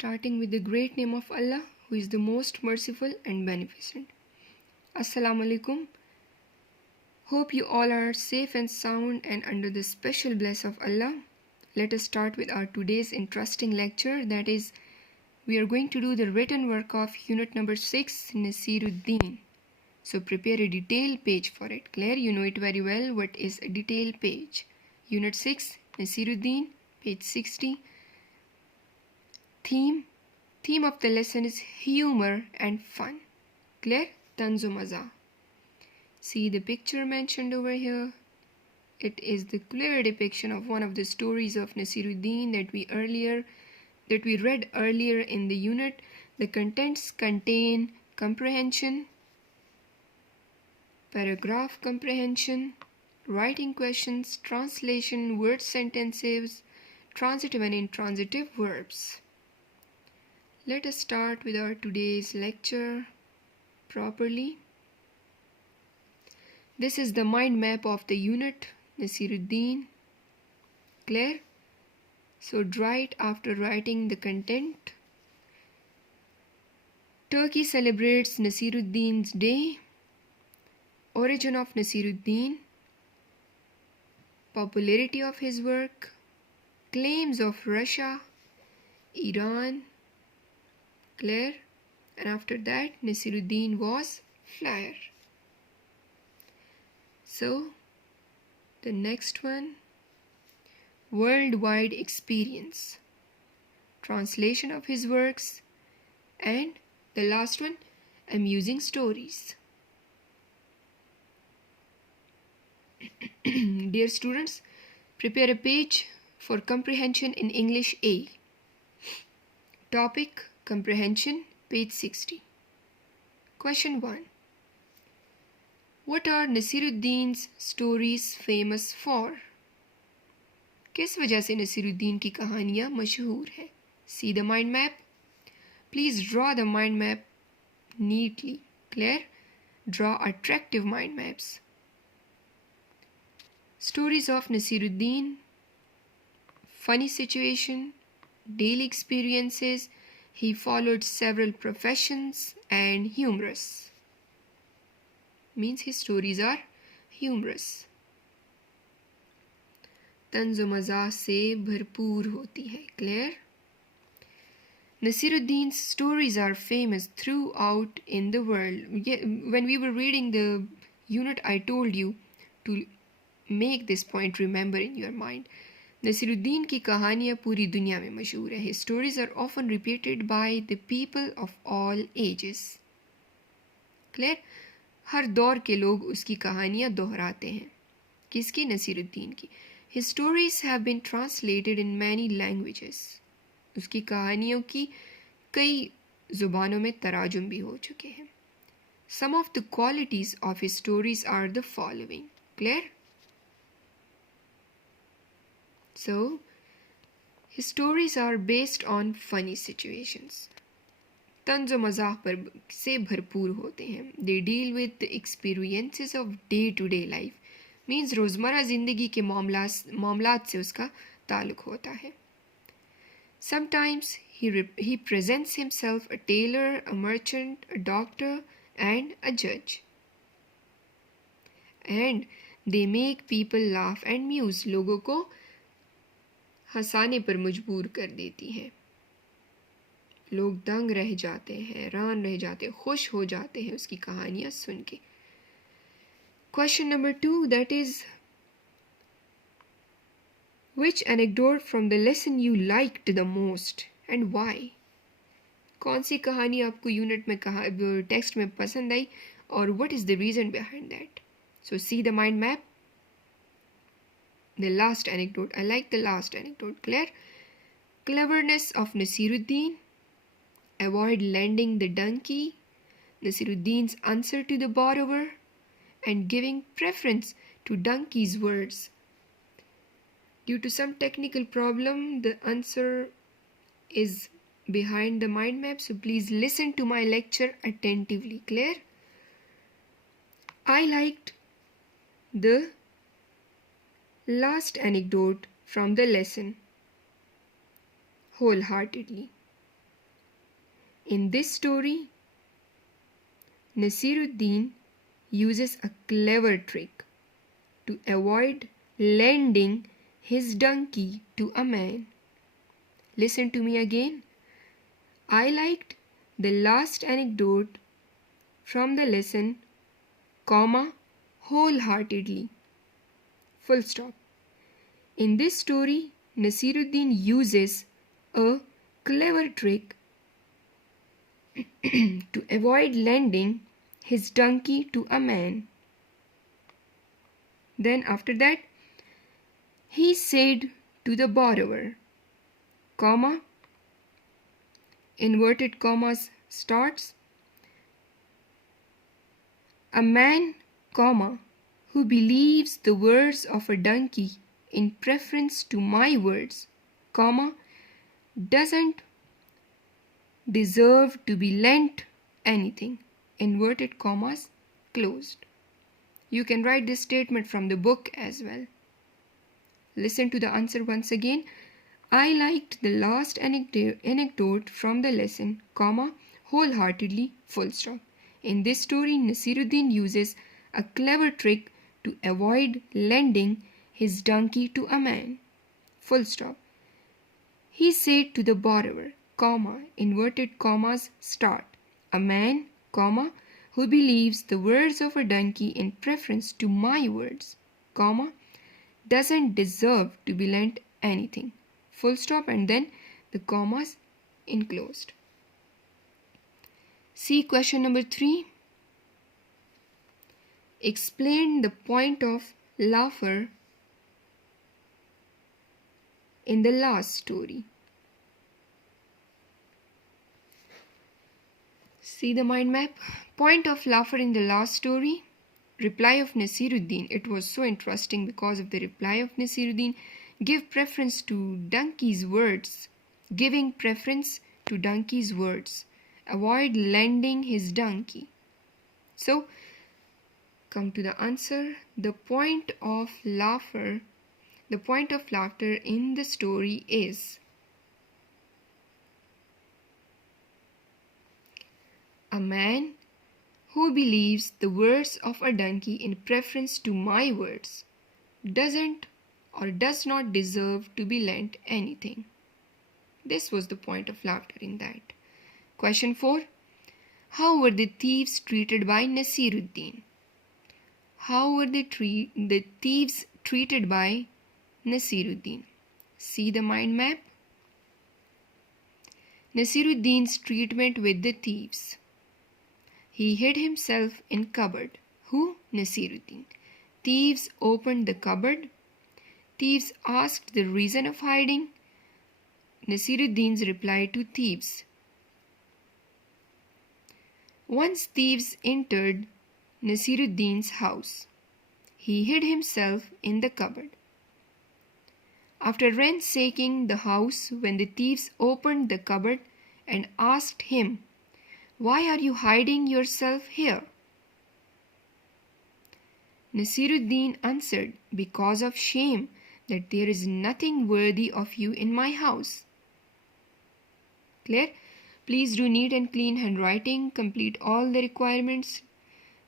Starting with the great name of Allah, who is the most merciful and beneficent. Assalamu alaikum. Hope you all are safe and sound and under the special bless of Allah. Let us start with our today's interesting lecture. That is, we are going to do the written work of unit number 6, Nasiruddin. So prepare a detailed page for it. Claire, you know it very well. What is a detailed page? Unit 6, Nasiruddin, page 60. Theme of the lesson is humor and fun. Clear? Tanzo maza. See the picture mentioned over here. It is the clear depiction of one of the stories of Nasiruddin that we read earlier in the unit. The contents contain comprehension, paragraph comprehension, writing questions, translation, word sentences, transitive and intransitive verbs. Let us start with our today's lecture properly. This is the mind map of the unit, Nasiruddin. Clear? So write after writing the content. Turkey celebrates Nasiruddin's Day. Origin of Nasiruddin. Popularity of his work. Claims of Russia, Iran. Clear? And after that, Nasiruddin was flyer. So, the next one, worldwide experience, translation of his works, and the last one, amusing stories. Dear students, prepare a page for comprehension in English A. Topic, comprehension, page 60. Question 1. What are Nasiruddin's stories famous for? किस वजह से नसीरुद्दीन की कहानियाँ मशहूर हैं? See the mind map. Please draw the mind map neatly. Clear? Draw attractive mind maps. Stories of Nasiruddin, funny situation, daily experiences, he followed several professions, and humorous. Means his stories are humorous. तंज़ो मज़ाह से भरपूर होती है. Clear? Nasiruddin's stories are famous throughout in the world. When we were reading the unit, I told you to make this point remember in your mind. Nasiruddin की कहानियाँ पूरी दुनिया में मशहूर है. His stories are often repeated by the people of all ages. Clear? हर दौर के लोग उसकी कहानियाँ दोहराते हैं. किसकी? नसीरुद्दीन की. His stories have been translated in many languages. उसकी कहानियों की कई ज़ुबानों में तराजुम भी हो चुके हैं. Some of the qualities of his stories are the following. Clear? So, his stories are based on funny situations. तंज़ो मज़ाह पर से भरपूर होते हैं. They deal with the experiences of day-to-day life. Means रोज़मर्रा ज़िंदगी के मामलात से उसका ताल्लुक़ होता है. Sometimes he presents himself a tailor, a merchant, a doctor, and a judge. And they make people laugh and muse. लोगों को हंसाने पर मजबूर कर देती है. लोग दंग रह जाते हैं, हैरान रह जाते हैं, खुश हो जाते हैं उसकी कहानियाँ सुन के. Question number 2, that is, which anecdote from the lesson you liked the most and why? कौन सी कहानी आपको यूनिट में टेक्स्ट में पसंद आई और what is the reason behind that? So see the mind map. The last anecdote. I like the last anecdote. Clear? Cleverness of Nasiruddin. Avoid lending the donkey. Nasiruddin's answer to the borrower. And giving preference to donkey's words. Due to some technical problem, the answer is behind the mind map. So please listen to my lecture attentively. Clear? I liked the last anecdote from the lesson wholeheartedly. In this story, Nasiruddin uses a clever trick to avoid lending his donkey to a man. Listen to me again. I liked the last anecdote from the lesson, comma, wholeheartedly. Full stop. In this story, Nasiruddin uses a clever trick to avoid lending his donkey to a man. Then after that, he said to the borrower, comma, inverted commas starts, a man, comma, who believes the words of a donkey in preference to my words, comma, doesn't deserve to be lent anything, inverted commas closed. You can write this statement from the book as well. Listen to the answer once again. I liked the last anecdote from the lesson, comma, wholeheartedly, full stop. In this story, Nasiruddin uses a clever trick to avoid lending his donkey to a man, full stop. He said to the borrower, comma, inverted commas start, a man, comma, who believes the words of a donkey in preference to my words, comma, doesn't deserve to be lent anything, full stop, and then the commas enclosed. See question number 3. Explain the point of laughter in the last story. See the mind map. Point of laughter in the last story. Reply of Nasiruddin. It was so interesting because of the reply of Nasiruddin. Give preference to donkey's words. Giving preference to donkey's words. Avoid lending his donkey. So, come to the answer. The point of laughter in the story is a man who believes the words of a donkey in preference to my words doesn't or does not deserve to be lent anything. This was the point of laughter in that. Question 4. How were the thieves treated by Nasiruddin? How were the thieves treated by Nasiruddin? See the mind map. Nasiruddin's treatment with the thieves. He hid himself in cupboard. Who? Nasiruddin. Thieves opened the cupboard. Thieves asked the reason of hiding. Nasiruddin's reply to thieves. Once thieves entered Nasiruddin's house. He hid himself in the cupboard. After ransacking the house, when the thieves opened the cupboard and asked him, "Why are you hiding yourself here?" Nasiruddin answered, "Because of shame, that there is nothing worthy of you in my house." Clear? Please do neat and clean handwriting. Complete all the requirements.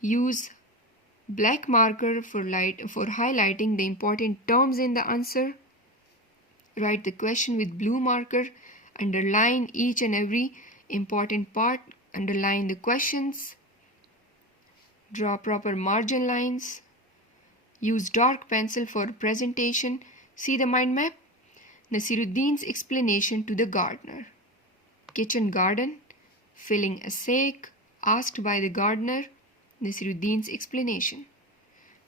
Use black marker for highlighting the important terms in the answer. Write the question with blue marker. Underline each and every important part. Underline the questions. Draw proper margin lines. Use dark pencil for presentation. See the mind map. Nasiruddin's explanation to the gardener. Kitchen garden. Filling a sack. Asked by the gardener. Nasiruddin's explanation.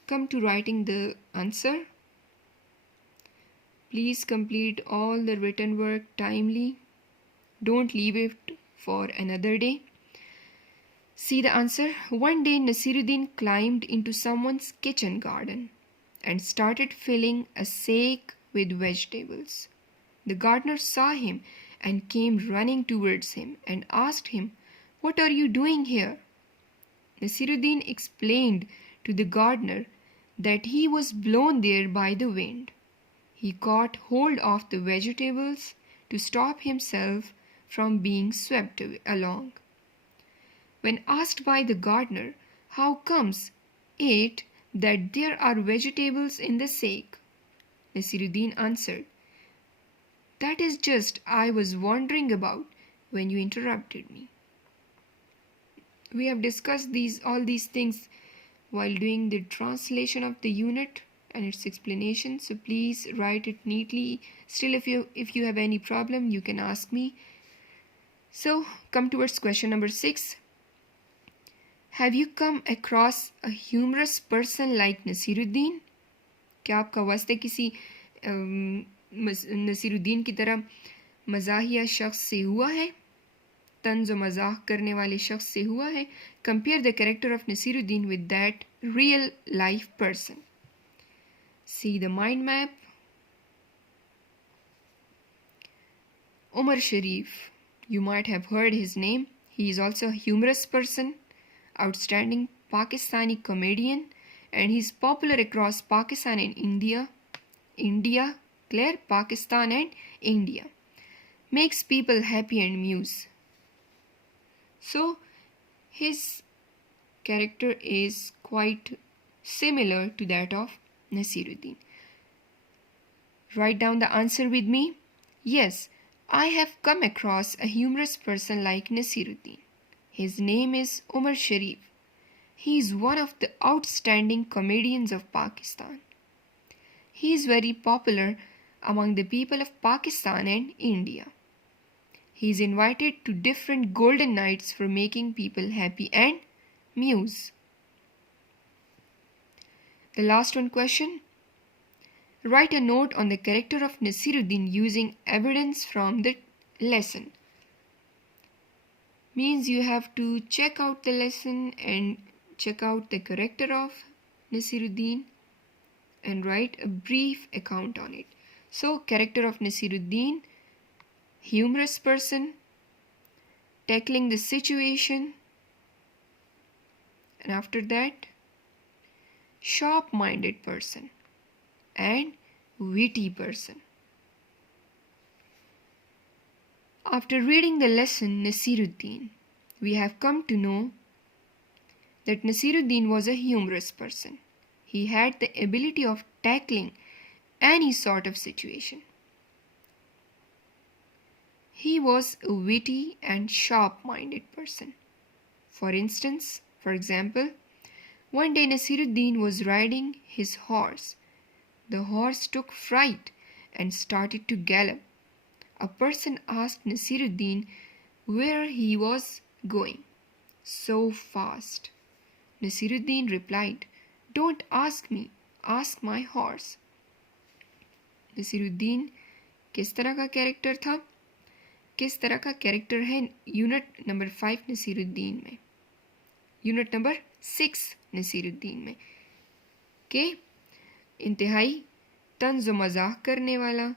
Come to writing the answer. Please complete all the written work timely. Don't leave it for another day. See the answer. One day Nasiruddin climbed into someone's kitchen garden and started filling a sack with vegetables. The gardener saw him and came running towards him and asked him, "What are you doing here?" Nasiruddin explained to the gardener that he was blown there by the wind. He caught hold of the vegetables to stop himself from being swept along. When asked by the gardener, how comes it that there are vegetables in the sack, Nasiruddin answered, that is just I was wondering about when you interrupted me. We have discussed all these things while doing the translation of the unit and its explanation, so please write it neatly. Still, if you have any problem, you can ask me. So come towards question number 6. Have you come across a humorous person like Nasiruddin? क्या आपका वास्ते किसी नसीरुद्दीन की तरह मज़ाहिया शख्स से हुआ है, तंज व मजाक करने वाले शख्स से हुआ है? Compare the character of Nasiruddin with that real life person. See the mind map. Omar Sharif, you might have heard his name. He is also a humorous person, outstanding Pakistani comedian, and he is popular across Pakistan and India. Clear? Pakistan and India. Makes people happy and amuse. So, his character is quite similar to that of Nasiruddin. Write down the answer with me. Yes, I have come across a humorous person like Nasiruddin. His name is Omar Sharif. He is one of the outstanding comedians of Pakistan. He is very popular among the people of Pakistan and India. He is invited to different golden nights for making people happy and amuse. The last one question. Write a note on the character of Nasiruddin using evidence from the lesson. Means you have to check out the lesson and check out the character of Nasiruddin and write a brief account on it. So, character of Nasiruddin, humorous person, tackling the situation, and after that, sharp-minded person and witty person. After reading the lesson Nasiruddin, we have come to know that Nasiruddin was a humorous person. He had the ability of tackling any sort of situation. He was a witty and sharp-minded person. For example, one day Nasiruddin was riding his horse. The horse took fright and started to gallop. A person asked Nasiruddin where he was going so fast. Nasiruddin replied, "Don't ask me, ask my horse." Naseeruddin किस तरह का character था? किस तरह का character है unit number 5 Naseeruddin में, unit number 6 Naseeruddin में के इंतहाई तंज व मजाक करने वाला,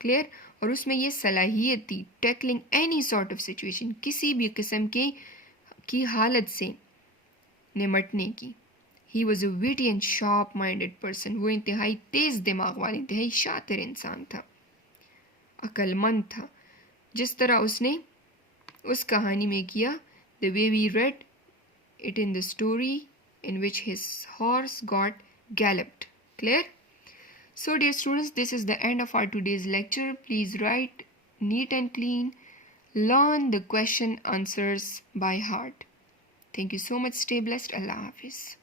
क्लियर, और उसमें ये सलाहियत थी tackling any sort of situation, किसी भी किस्म की हालत से निमटने की. He was a witty and sharp minded person. वो इंतहाई तेज़ दिमाग वाला, इंतहाई शातिर इंसान था, अक्लमंद था. जिस तरह उसने उस कहानी में किया, the way we read it in the story in which his horse got galloped. Clear? So dear students, this is the end of our today's lecture. Please write neat and clean. Learn the question answers by heart. Thank you so much. Stay blessed. Allah Hafiz.